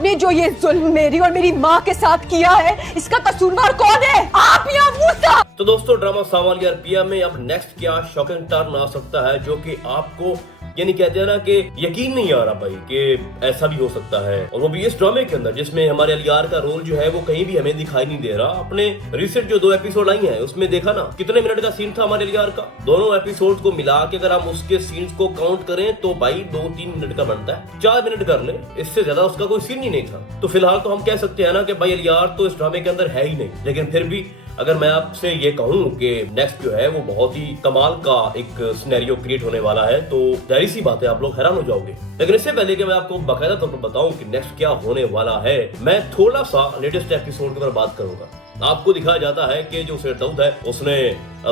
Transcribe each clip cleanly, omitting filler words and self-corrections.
आपने जो ये जुल्म मेरी और मेरी माँ के साथ किया है, इसका कसूरवार कौन है? आप या मूसा? तो दोस्तों, ड्रामा सामान यार पिया में अब नेक्स्ट क्या शॉकिंग टर्न आ सकता है, जो कि आपको यानी कहते हैं ना कि यकीन नहीं आ रहा भाई कि ऐसा भी हो सकता है। और वो भी इस ड्रामे के अंदर जिसमें हमारे अलियार का रोल जो है वो कहीं भी हमें दिखाई नहीं दे रहा। अपने रिसेंट जो 2 एपिसोड आई हैं उसमें देखा ना कितने मिनट का सीन था हमारे अलियार का। दोनों एपिसोड को मिला के अगर हम उसके सीन्स को काउंट करें तो भाई 2-3 मिनट का बनता है। 4 मिनट कर ले, इससे ज्यादा उसका कोई सीन ही नहीं था। तो फिलहाल तो हम कह सकते हैं ना कि भाई अलियार तो इस ड्रामे के अंदर है ही नहीं। लेकिन फिर भी अगर मैं आपसे ये कहूं कि नेक्स्ट जो है वो बहुत ही कमाल का एक सिनेरियो क्रिएट होने वाला है, तो जाहिर सी बात है आप लोग हैरान हो जाओगे। लेकिन इससे पहले कि मैं आपको बाकायदा तौर पर बताऊं कि नेक्स्ट क्या होने वाला है, मैं थोड़ा सा लेटेस्ट एपिसोड के बारे में बात करूंगा। आपको दिखाया जाता है कि जो शेर दाऊद है उसने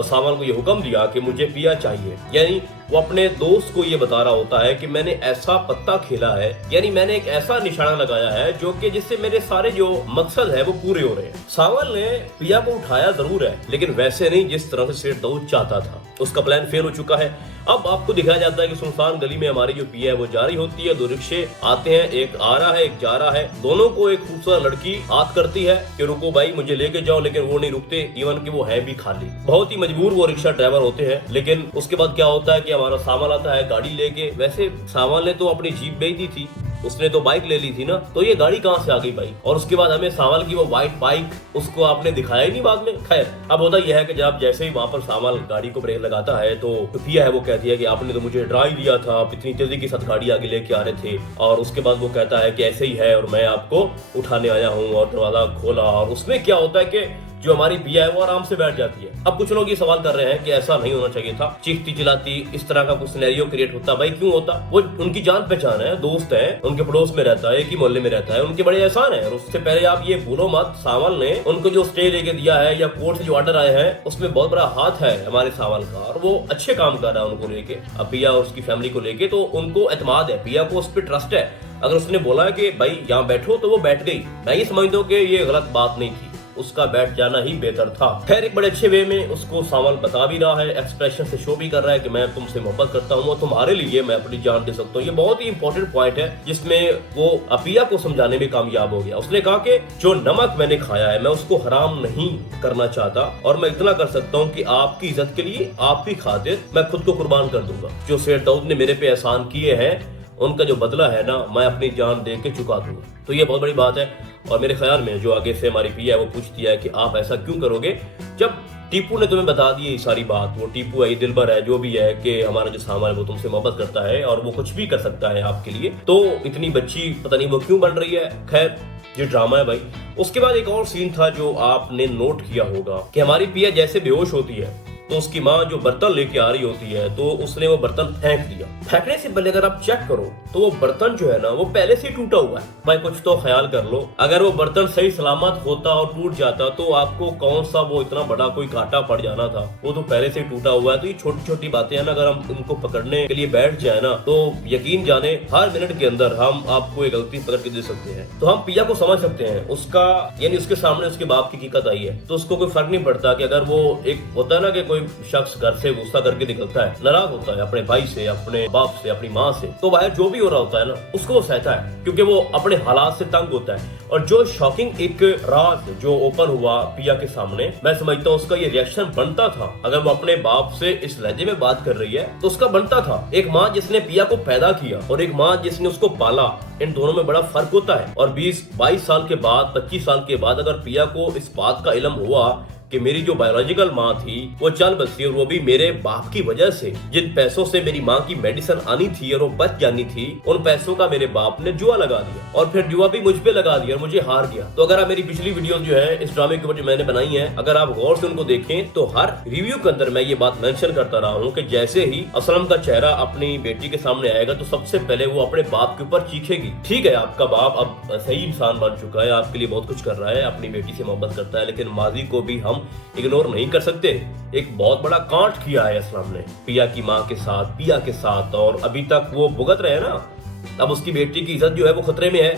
सामान को ये हुक्म दिया कि मुझे पिया चाहिए। यानी वो अपने दोस्त को ये बता रहा होता है कि मैंने ऐसा पत्ता खेला है, यानी मैंने एक ऐसा निशाना लगाया है जो कि जिससे मेरे सारे जो मकसद है वो पूरे हो रहे हैं। सावन ने पिया को उठाया जरूर है, लेकिन वैसे नहीं जिस तरह से शेर दाऊद चाहता था। उसका प्लान फेल हो चुका है। अब आपको दिखाया जाता है कि सुनसान गली में हमारी जो पिया है वो जा रही होती है। 2 रिक्शे आते हैं, एक आ रहा है एक जा रहा है। दोनों को एक खूबसूरत लड़की हाथ करती है कि रुको भाई मुझे लेके जाओ, लेकिन वो नहीं रुकते, इवन कि वो है भी खाली। बहुत ही मजबूर वो रिक्शा ड्राइवर होते हैं। लेकिन उसके बाद क्या होता है कि हमारा सामान आता है गाड़ी लेके। वैसे सामान ने तो अपनी जीप बेच दी थी, उसने तो बाइक ले ली थी ना, तो ये गाड़ी कहाँ से आ गई भाई? और उसके बाद हमें सामान की वो व्हाइट बाइक उसको आपने दिखाया ही नहीं बाद में। खैर, अब होता यह है कि जब जैसे ही वहां पर सामान गाड़ी को ब्रेक लगाता है तो पिया है वो कहती है कि आपने तो मुझे डरा ही दिया था, आप इतनी तेजी के साथ गाड़ी आगे लेके आ रहे थे। और उसके बाद वो कहता है कि ऐसे ही है और मैं आपको उठाने आया हूँ, और दरवाजा खोला और उसमें क्या होता है कि जो हमारी पिया है वो आराम से बैठ जाती है। अब कुछ लोग ये सवाल कर रहे हैं कि ऐसा नहीं होना चाहिए था, चीखती चिल्लाती इस तरह का कुछ सिनेरियो क्रिएट होता। भाई क्यों होता? वो उनकी जान पहचान है, दोस्त है, उनके पड़ोस में रहता है, एक ही मोहल्ले में रहता है, उनके बड़े एहसान है। और उससे पहले आप ये भूलो मत, सावल ने उनको जो स्टे लेके दिया है या कोर्ट से जो ऑर्डर आए हैं उसमें बहुत बड़ा हाथ है हमारे सावल का, और वो अच्छे काम कर रहा है उनको लेके, अब पिया और उसकी फैमिली को लेके। तो उनको एतमाद है, पिया को उस पर ट्रस्ट है। अगर उसने बोला कि भाई यहाँ बैठो तो वो बैठ गई। मैं ये समझता हूँ कि ये गलत बात नहीं थी, उसका बैठ जाना ही बेहतर था। खैर, एक बड़े अच्छे वे में उसको सावल बता भी रहा है, एक्सप्रेशन से शो भी कर रहा है कि मैं तुमसे मोहब्बत करता हूँ और तुम्हारे लिए मैं अपनी जान दे सकता हूँ। ये बहुत ही इंपॉर्टेंट पॉइंट है जिसमें वो अपिया को समझाने में कामयाब हो गया। उसने कहा कि जो नमक मैंने खाया है मैं उसको हराम नहीं करना चाहता, और मैं इतना कर सकता हूँ कि आपकी इज्जत के लिए, आपकी खातिर मैं खुद को कुर्बान कर दूंगा। जो शेर दाऊद ने मेरे पे एहसान किए हैं उनका जो बदला है ना, मैं अपनी जान दे के चुका दूंगा। तो ये बहुत बड़ी बात है। और मेरे ख्याल में जो आगे से हमारी पिया है वो पूछती है कि आप ऐसा क्यों करोगे, जब टीपू ने तुम्हें बता दी ये सारी बात। वो टीपू है, दिलबर है, जो भी है, कि हमारा जो सामान है वो तुमसे मोहब्बत करता है और वो कुछ भी कर सकता है आपके लिए, तो इतनी बच्ची पता नहीं वो क्यों बन रही है। खैर, ये ड्रामा है भाई। उसके बाद एक और सीन था जो आपने नोट किया होगा कि हमारी पिया जैसे बेहोश होती है तो उसकी माँ जो बर्तन लेके आ रही होती है तो उसने वो बर्तन फेंक दिया। फेंकने से पहले अगर आप चेक करो तो वो बर्तन जो है ना वो पहले से टूटा हुआ है। भाई कुछ तो ख्याल कर लो, अगर वो बर्तन सही सलामत होता और टूट जाता तो आपको कौन सा वो इतना बड़ा कोई घाटा पड़ जाना था। वो तो पहले से टूटा हुआ है। तो ये छोटी छोटी बातें हैं ना, अगर हम इनको पकड़ने के लिए बैठ जाए ना तो यकीन जाने हर मिनट के अंदर हम आपको एक गलती पकड़ के दे सकते हैं। तो हम पिया को समझ सकते हैं, उसका यानी उसके सामने उसके बाप की हकीकत आई है तो उसको कोई फर्क नहीं पड़ता कि अगर वो एक होता है ना कि कोई शख्स घर से गुस्सा करके निकलता है, नाराज होता है अपने भाई से, अपने बाप से, अपनी माँ से, तो बाहर जो भी हो रहा होता है ना उसको वो सहता है, क्योंकि वो अपने हालात से तंग होता है। और जो शॉकिंग एक राज जो ओपन हुआ पिया के सामने, मैं समझता हूँ उसका ये रिएक्शन बनता था। अगर वो अपने बाप से इस लहजे में बात कर रही है तो उसका बनता था। एक माँ जिसने पिया को पैदा किया और एक माँ जिसने उसको पाला, इन दोनों में बड़ा फर्क होता है। और 20-22 साल के बाद, 25 साल के बाद अगर पिया को इस बात का इल्म हुआ कि मेरी जो बायोलॉजिकल माँ थी वो चल बसी, और वो भी मेरे बाप की वजह से, जिन पैसों से मेरी माँ की मेडिसिन आनी थी और वो बच जानी थी, उन पैसों का मेरे बाप ने जुआ लगा दिया और फिर जुआ भी मुझ पे लगा दिया और मुझे हार गया। तो अगर आप मेरी पिछली वीडियो जो है इस ड्रामे के ऊपर जो मैंने बनाई है, अगर आप गौर से उनको देखें तो हर रिव्यू के अंदर मैं ये बात मेंशन करता रहा हूँ कि जैसे ही असलम का चेहरा अपनी बेटी के सामने आएगा तो सबसे पहले वो अपने बाप के ऊपर चीखेगी। ठीक है, आपका बाप अब सही इंसान बन चुका है, आपके लिए बहुत कुछ कर रहा है, अपनी बेटी से मोहब्बत करता है, लेकिन माजी को भी हम इग्नोर नहीं कर सकते। एक बहुत बड़ा कांड किया है असलम ने पिया की माँ के साथ, पिया के साथ, और अभी तक वो भुगत रहे हैं ना। अब उसकी बेटी की इज्जत जो है वो खतरे में है।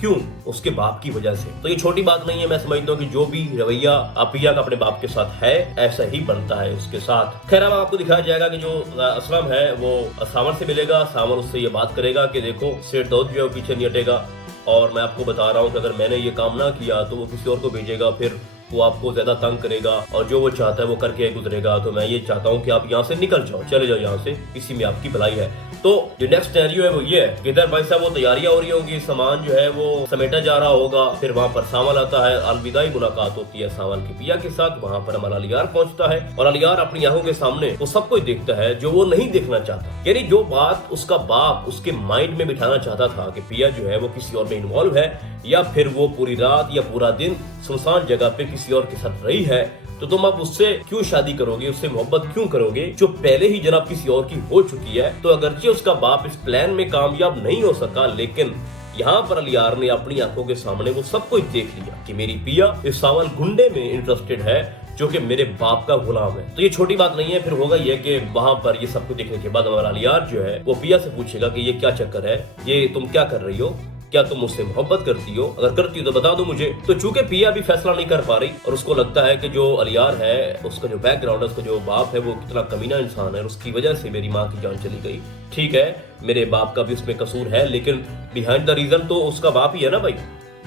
क्यों? उसके बाप की वजह से। तो ये छोटी बात नहीं है। मैं समझता हूँ कि जो भी रवैया पिया का अपने बाप के साथ है ऐसा ही बनता है उसके साथ। खैर, अब आपको दिखाया जाएगा कि जो असलम है वो सामर से मिलेगा। सामर उससे ये बात करेगा कि देखो शेर दाऊद जो है पीछे नहीं हटेगा और मैं आपको बता रहा हूँ कि अगर मैंने ये काम ना किया तो वो किसी और को भेजेगा, फिर वो आपको ज्यादा तंग करेगा और जो वो चाहता है वो करके गुजरेगा। तो मैं ये चाहता हूँ कि आप यहाँ से निकल जाओ, चले जाओ यहाँ से, इसी में आपकी भलाई है। तो जो नेक्स्ट सिनेरियो है वो ये है कि इधर भाई साहब वो तैयारियां हो रही होंगी, सामान जो है वो समेटा जा रहा होगा, फिर वहां पर सावल आता है, अलविदाई मुलाकात होती है सावल की पिया के साथ। वहां पर हमारा अलियार पहुंचता है और अलियार अपनी आंखों के सामने वो सब कुछ देखता है जो वो नहीं देखना चाहता। यानी जो बात उसका बाप उसके माइंड में बिठाना चाहता था कि पिया जो है वो किसी और में इन्वॉल्व है, या फिर वो पूरी रात या पूरा दिन सुनसान जगह पे किसी और के साथ रही है, तो तुम अब उससे क्यों शादी करोगे, उससे मोहब्बत क्यों करोगे जो पहले ही जनाब किसी और की हो चुकी है। तो अगरचे उसका बाप इस प्लान में कामयाब नहीं हो सका, लेकिन यहाँ पर अलियार ने अपनी आंखों के सामने वो सब कुछ देख लिया कि मेरी पिया इस सावल गुंडे में इंटरेस्टेड है जो कि मेरे बाप का गुलाम है। तो ये छोटी बात नहीं है। फिर होगा ये कि वहां पर ये सब कुछ देखने के बाद हमारा अलियार जो है वो पिया से पूछेगा कि ये क्या चक्कर है, ये तुम क्या कर रही हो, क्या तुम मुझसे मोहब्बत करती हो, अगर करती हो तो बता दो मुझे। तो चूंकि पिया भी फैसला नहीं कर पा रही और उसको लगता है कि जो अलियार है उसका जो बैकग्राउंड है, उसका जो बाप है वो कितना कमीना इंसान है, उसकी वजह से मेरी माँ की जान चली गई। ठीक है, मेरे बाप का भी उसमें कसूर है, लेकिन बिहाइंड द रीजन तो उसका बाप ही है ना भाई,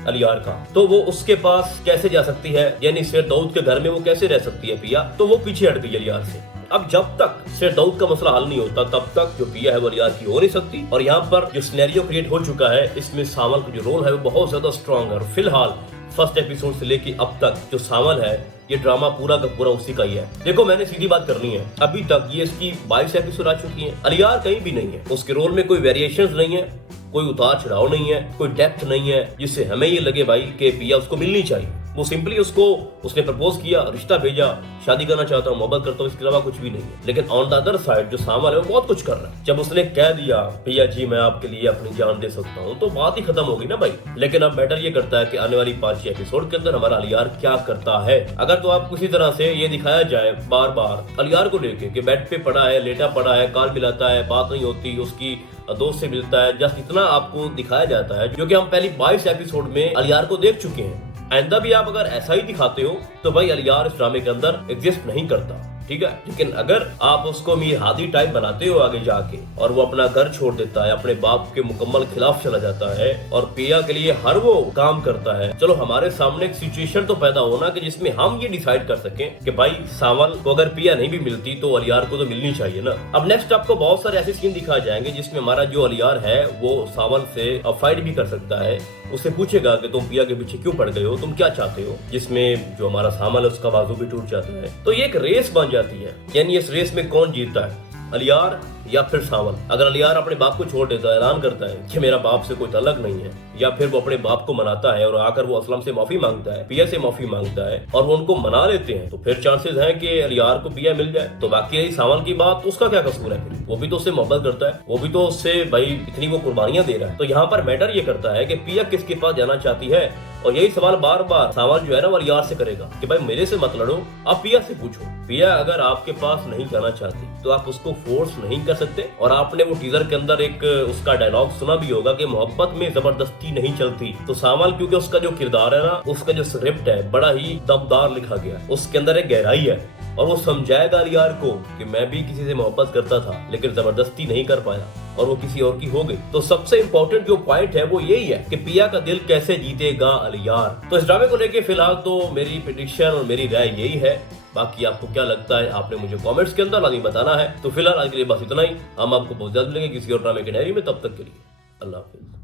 अलियार का। तो वो उसके पास कैसे जा सकती है, यानी शेर दाऊद के घर में वो कैसे रह सकती है पिया। तो वो पीछे हट गई अलियार से। अब जब तक शेर दाऊद का मसला हल नहीं होता तब तक जो पिया है वो अलियार की हो नहीं सकती। और यहाँ पर जो सिनेरियो क्रिएट हो चुका है, इसमें सावल का जो रोल है वो बहुत ज्यादा स्ट्रॉन्ग है। और फिलहाल फर्स्ट एपिसोड से लेके अब तक जो सावल है, ये ड्रामा पूरा का पूरा उसी का ही है। देखो मैंने सीधी बात करनी है, अभी तक ये इसकी 22 एपिसोड आ चुकी है, अलियार कहीं भी नहीं है, उसके रोल में कोई वेरिएशन नहीं है, कोई उतार चढ़ाव नहीं है, कोई डेप्थ नहीं है जिससे हमें ये लगे भाई कि पिया उसको मिलनी चाहिए। वो सिंपली उसने प्रपोज किया, रिश्ता भेजा, शादी करना चाहता हूँ, मोहब्बत करता हूँ, इसके अलावा कुछ भी नहीं है। लेकिन ऑन द अदर साइड जो सावल है वो बहुत कुछ कर रहा है। जब उसने कह दिया पिया जी मैं आपके लिए अपनी जान दे सकता हूँ, तो बात ही खत्म होगी ना भाई। लेकिन अब मैटर ये करता है कि आने वाली 5 एपिसोड के अंदर हमारा अलियार क्या करता है। अगर तो आप किसी तरह से ये दिखाया जाए बार बार अलियार को लेके कि बेड पे पड़ा है, लेटा पड़ा है, काल मिलाता है, बात नहीं होती, उसकी दोस्त से मिलता है, जस्ट इतना आपको दिखाया जाता है जो कि हम पहली 22 एपिसोड में अलियार को देख चुके हैं। आइंदा भी आप अगर ऐसा ही दिखाते हो तो भाई अलियार इस ड्रामे के अंदर एग्जिस्ट नहीं करता, ठीक है। लेकिन अगर आप उसको मीर हादी टाइप बनाते हो आगे जाके और वो अपना घर छोड़ देता है, अपने बाप के मुकम्मल खिलाफ चला जाता है और पिया के लिए हर वो काम करता है, चलो हमारे सामने एक सिचुएशन तो पैदा होना कि जिसमें हम ये डिसाइड कर सकें कि भाई सावल को अगर पिया नहीं भी मिलती तो अलियार को तो मिलनी चाहिए ना। अब नेक्स्ट आपको बहुत सारे ऐसे सीन दिखाए जाएंगे जिसमें हमारा जो अलियार है वो सावल से फाइट भी कर सकता है, उससे पूछेगा कि तुम पिया के पीछे क्यों पड़ गए हो, तुम क्या चाहते हो, जिसमें जो हमारा सावल है उसका बाजू भी टूट जाता है। तो ये एक रेस बन जाती है, यानी इस रेस में कौन जीतता है, अलियार या फिर सावल। अगर अलियार अपने बाप को छोड़ देता है, ऐलान करता है कि मेरा बाप से कोई तलक नहीं है, या फिर वो अपने बाप को मनाता है और आकर वो असलम से माफी मांगता है, पिया से माफी मांगता है और वो उनको मना लेते हैं, तो फिर चांसेस हैं कि अलियार को पिया मिल जाए। तो बाकी रही सावल की बात, उसका क्या कसूर है, फिर वो भी तो उससे मोहब्बत करता है, वो भी तो उससे भाई इतनी वो कुर्बानियां दे रहा है। तो यहाँ पर मैटर ये करता है कि पिया किसके पास जाना चाहती है, और यही सवाल बार बार सावल जो है ना वो अलियार से करेगा कि भाई मेरे से मत लड़ो, आप पिया से पूछो। पिया अगर आपके पास नहीं जाना चाहती तो आप उसको फोर्स नहीं कर सकते। और आपने वो टीजर के अंदर एक उसका डायलॉग सुना भी होगा कि मोहब्बत में जबरदस्ती नहीं चलती। तो सावल क्योंकि उसका जो किरदार है ना, उसका जो स्क्रिप्ट है बड़ा ही दमदार लिखा गया है, उसके अंदर एक गहराई है और वो समझाएगा अलियार को कि मैं भी किसी से मोहब्बत करता था लेकिन जबरदस्ती नहीं कर पाया और वो किसी और की हो गई। तो सबसे इंपॉर्टेंट जो पॉइंट है वो यही है कि पिया का दिल कैसे जीतेगा अलियार। तो इस ड्रामे को लेके फिलहाल तो मेरी प्रेडिक्शन और मेरी राय यही है। बाकी आपको क्या लगता है आपने मुझे कमेंट्स के अंदर लाजमी बताना है। तो फिलहाल आज के लिए बस इतना ही, हम आपको बहुत जल्द मिलेंगे किसी और ड्रामे के डायरी में। तब तक के लिए अल्लाह हाफिज।